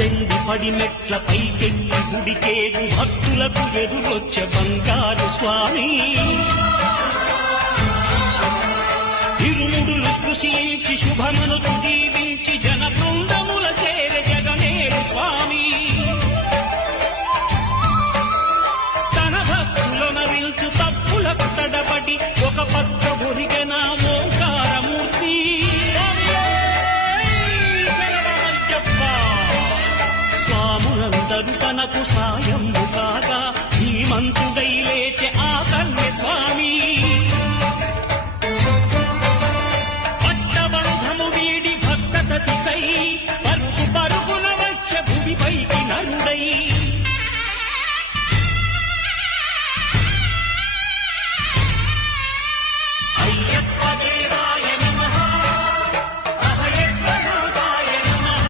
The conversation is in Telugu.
పద్దెంది పడి మెట్ల పైకెక్కి గుడికేగు భక్తులకు ఎదురొచ్చే బంగారు స్వామి ఇరుముడులు స్పృశించి శుభమనుచు దీవించి జన బృందముల చేరే జగనేడు స్వామి తన భక్తులను విల్చు తప్పులకు తడబడి ఒక పక్క ఒరిగెన ఓంకారమూర్తి స్వాములందరూ తనకు సాయము కాగా ధీమంతుడై లేచే ఆ కన్య స్వామి